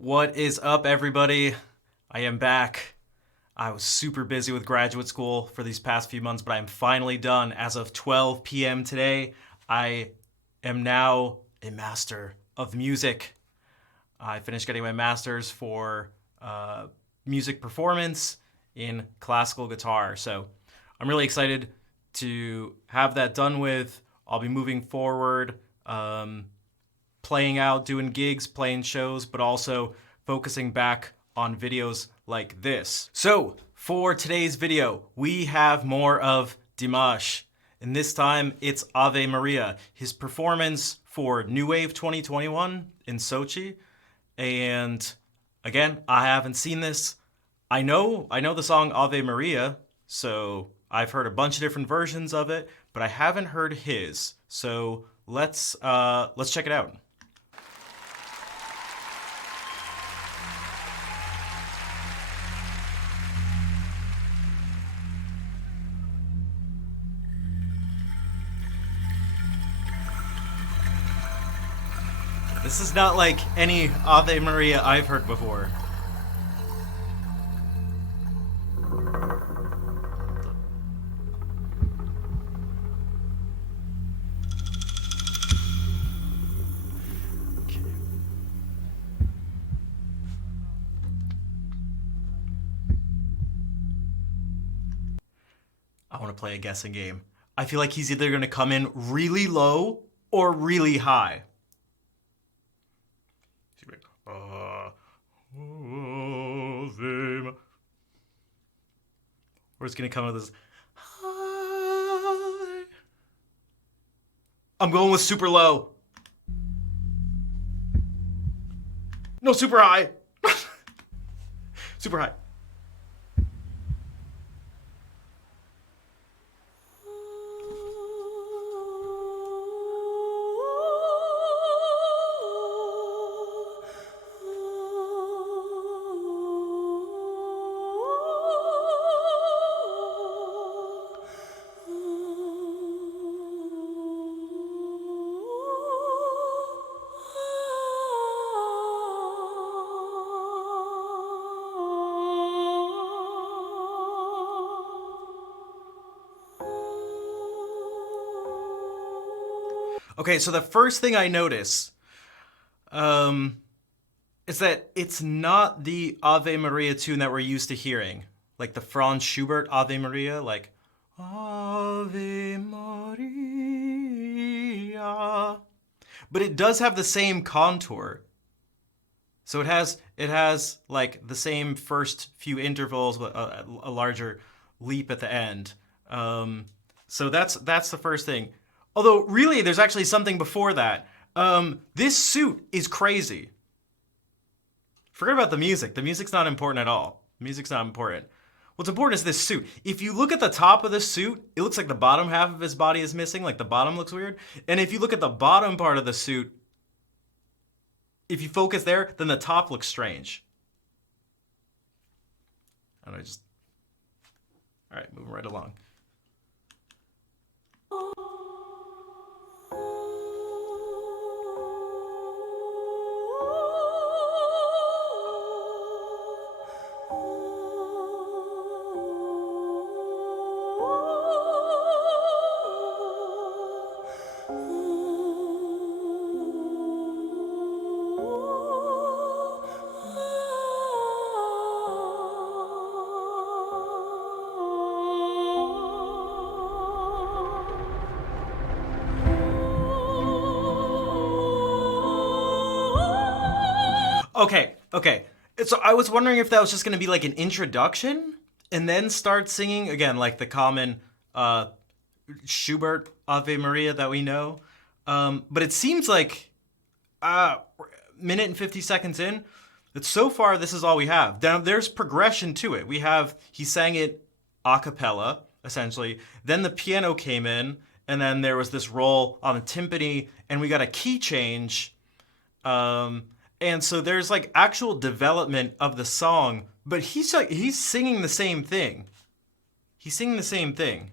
What is up, everybody? I am back. I was super busy with graduate school for these past few months, but I am finally done. As of 12 p.m. today, I am now a master of music. I finished getting my master's for music performance in classical guitar. So I'm really excited to have that done with. I'll be moving forward, playing out, doing gigs, playing shows, but also focusing back on videos like this. So for today's video, we have more of DIMASH. And this time it's Ave Maria, his performance for New Wave 2021 in Sochi. And again, I haven't seen this. I know the song Ave Maria, so I've heard a bunch of different versions of it, but I haven't heard his. So let's check it out. This is not like any Ave Maria I've heard before. I want to play a guessing game. I feel like he's either going to come in really low or really high. Or it's going to come with this high. I'm going with super low. No, super high. Super high. Okay, so the first thing I notice is that it's not the Ave Maria tune that we're used to hearing. Like the Franz Schubert Ave Maria, like Ave Maria. But it does have the same contour. So it has like the same first few intervals, but a larger leap at the end. So that's the first thing. Although, really, there's actually something before that. This suit is crazy. Forget about the music. The music's not important at all. The music's not important. What's important is this suit. If you look at the top of the suit, it looks like the bottom half of his body is missing. Like the bottom looks weird. And if you look at the bottom part of the suit, if you focus there, then the top looks strange. I don't know, just... All right, moving right along. Okay. So I was wondering if that was just going to be like an introduction and then start singing again, like the common Schubert Ave Maria that we know. But it seems like minute and 50 seconds in, that so far this is all we have. Now there's progression to it. He sang it a cappella, essentially. Then the piano came in, and then there was this roll on the timpani, and we got a key change. And so there's like actual development of the song, but he's singing the same thing. He's singing the same thing.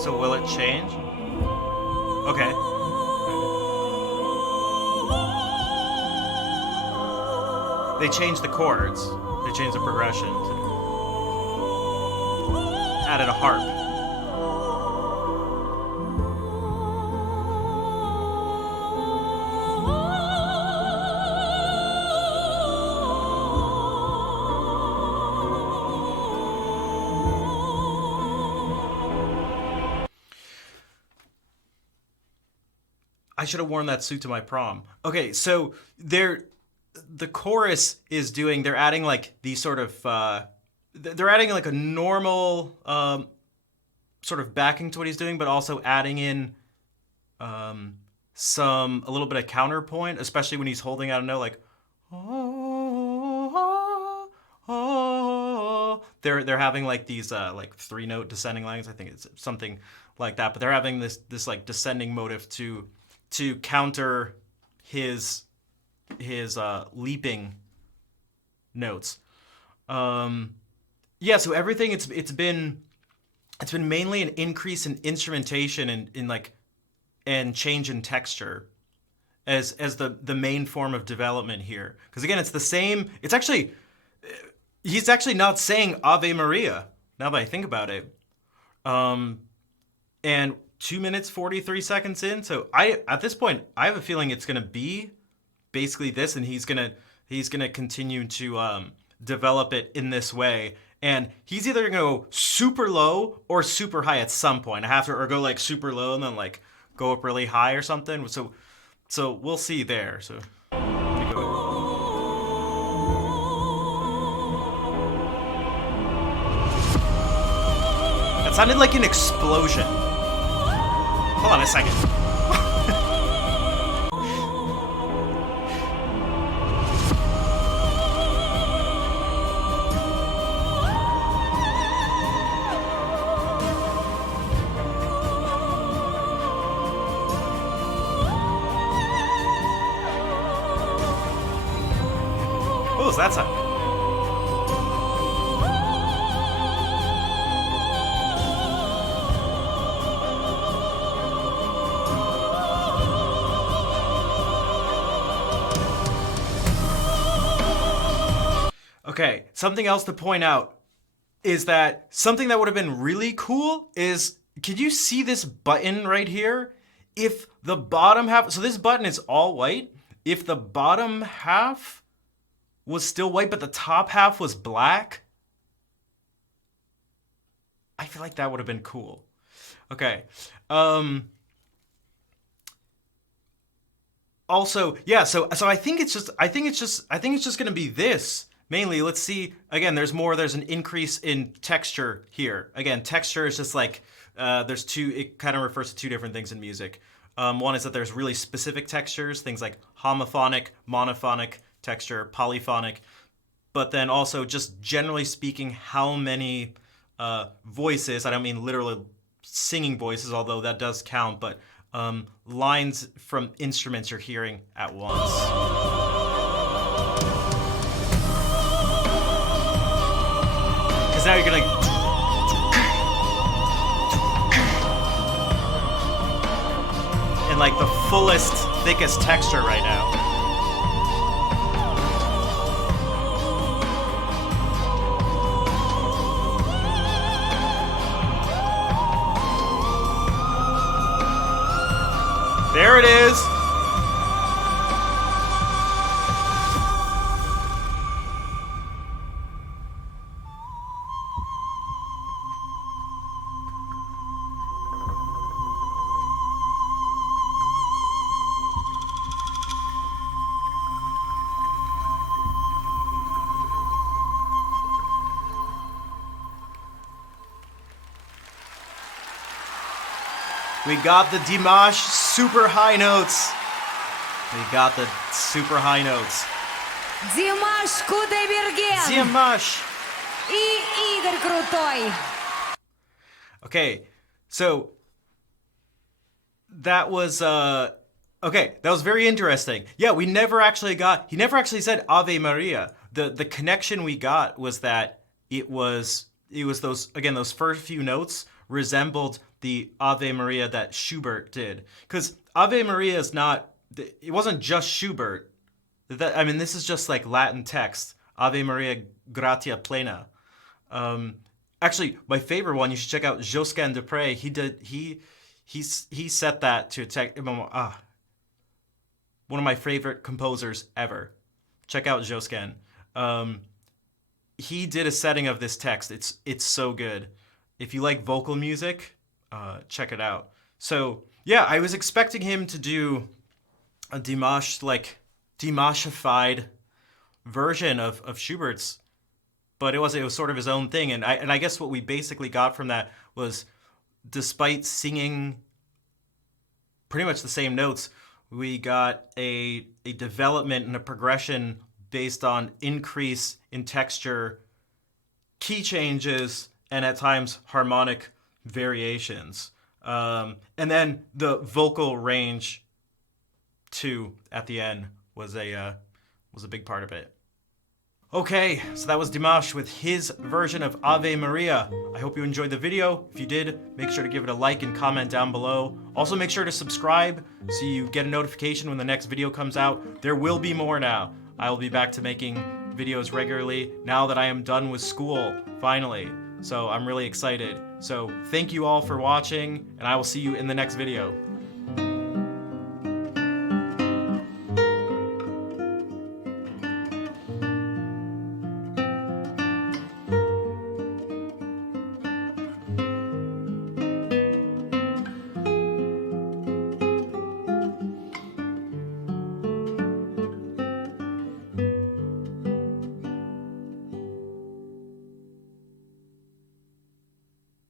So will it change? Okay. They changed the chords. They changed the progression. Added a harp. I should have worn that suit to my prom. Okay, so the chorus is doing, they're adding like these sort of, they're adding like a normal sort of backing to what he's doing, but also adding in a little bit of counterpoint, especially when he's holding out a note like, oh, oh, oh. They're having like these like 3-note descending lines. I think it's something like that, but they're having this like descending motive to counter his leaping notes. Yeah, so everything it's been mainly an increase in instrumentation and in like and change in texture as the main form of development here. Because again, it's the same. It's actually he's actually not saying Ave Maria now that I think about it. And 2 minutes 43 seconds in, so at this point I have a feeling it's gonna be basically this, and he's gonna continue to develop it in this way, and he's either gonna go super low or super high at some point. Or go like super low and then like go up really high or something. So we'll see there. So let me go. That sounded like an explosion. Hold on a second. What was that sound? Okay, something else to point out is that something that would have been really cool is, can you see this button right here? If the bottom half, so this button is all white. If the bottom half was still white, but the top half was black, I feel like that would have been cool. Okay. Also, yeah, so I think it's just gonna be this. Mainly, let's see, again, there's an increase in texture here. Again, texture is just like, it kind of refers to two different things in music. One is that there's really specific textures, things like homophonic, monophonic texture, polyphonic, but then also just generally speaking, how many voices, I don't mean literally singing voices, although that does count, but lines from instruments you're hearing at once. Because now you're gonna in like the fullest, thickest texture right now. There it is. We got the DIMASH super high notes. We got the super high notes. Димаш Кудайберген DIMASH. и Игорь Крутой. Okay, so that was okay, that was very interesting. Yeah, he never actually said Ave Maria. The connection we got was that it was those first few notes resembled the Ave Maria that Schubert did. Because Ave Maria is not, it wasn't just Schubert. I mean, this is just like Latin text. Ave Maria gratia plena. Actually, my favorite one, you should check out Josquin de Prez. He set that to one of my favorite composers ever. Check out Josquin. He did a setting of this text. It's so good. If you like vocal music, check it out. So yeah, I was expecting him to do a Dimash, like Dimashified version of Schubert's, but it was sort of his own thing. And I guess what we basically got from that was, despite singing pretty much the same notes, we got a development and a progression based on increase in texture, key changes, and at times harmonic variations. And then the vocal range too at the end was a big part of it. Okay, so that was Dimash with his version of Ave Maria. I hope you enjoyed the video. If you did, make sure to give it a like and comment down below. Also, make sure to subscribe so you get a notification when the next video comes out. There will be more now. I will be back to making videos regularly now that I am done with school, finally. So I'm really excited. So thank you all for watching, and I will see you in the next video.